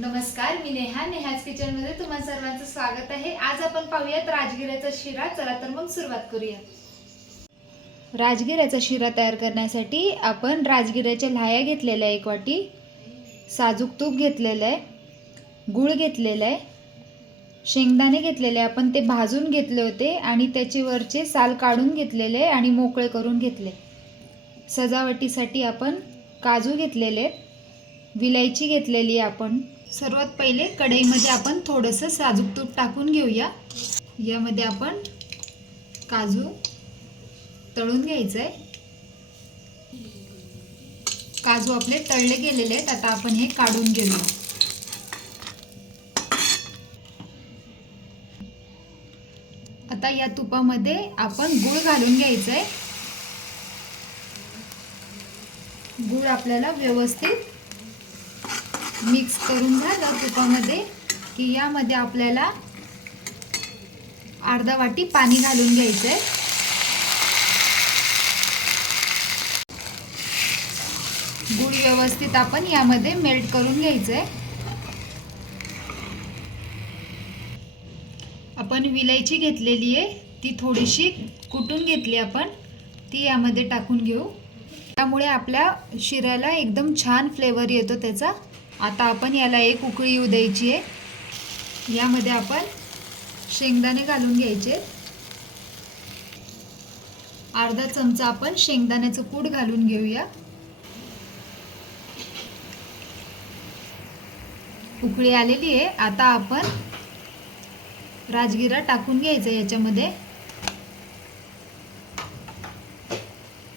नमस्कार मी नेहा. नेहाज किचनमध्ये तुम्हा सर्वांचं स्वागत आहे. आज आपण पाहूयात राजगिऱ्याचा शिरा. चला तर मग सुरुवात करूया. राजगिऱ्याचा शिरा तयार करण्यासाठी आपण राजगिऱ्याच्या लाह्या घेतलेल्या एक वाटी साजूक तूप घेतलेलं आहे गूळ घेतलेलं आहे शेंगदाणे घेतलेले आपण ते भाजून घेतले होते आणि त्याचे वरचे साल काढून घेतलेले आणि मोकळे करून घेतले. सजावटीसाठी आपण काजू घेतलेले आहेत विलायची घेतलेली आहे आपण. सर्वात पहिले कढईमध्ये आपण थोडंसं साजूक तूप टाकून घेऊया. यामध्ये आपण काजू तळून घ्यायचं आहे. काजू आपले तळले गेलेले आहेत आता आपण हे काढून घेऊया. आता या तुपामध्ये आपण गूळ घालून घ्यायचं आहे गूळ आपल्याला व्यवस्थित मिक्स करून झालं तुपामध्ये की यामध्ये आपल्याला अर्धा वाटी पाणी घालून घ्यायचं आहे गूळ व्यवस्थित आपण यामध्ये मेल्ट करून घ्यायचं आहे आपण विलायची घेतलेली आहे ती थोडीशी कुटून घेतली आपण ती यामध्ये टाकून घेऊ. त्यामुळे आपल्या शिऱ्याला एकदम छान फ्लेवर येतो त्याचा. आता आपण याला एक उकळी येऊ द्यायची आहे. यामध्ये आपण शेंगदाणे घालून घ्यायचे. अर्धा चमचा आपण शेंगदाण्याचं कूड घालून घेऊया. उकळी आलेली आहे. आता आपण राजगिरा टाकून घ्यायचा याच्यामध्ये.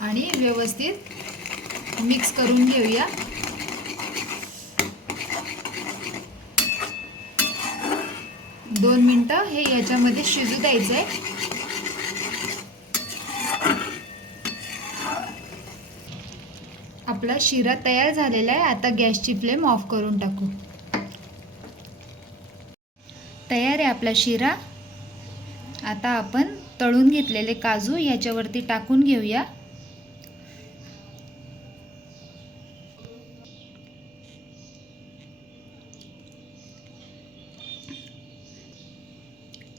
आणि व्यवस्थित मिक्स करून घेऊया. दोन मिनटं हे याच्यामध्ये शिजू द्यायचं आहे आपला शिरा तयार झालेला आहे. आता गॅसची फ्लेम ऑफ करून टाकू. तयार आहे आपला शिरा. आता आपण तळून घेतलेले काजू याच्यावरती टाकून घेऊया.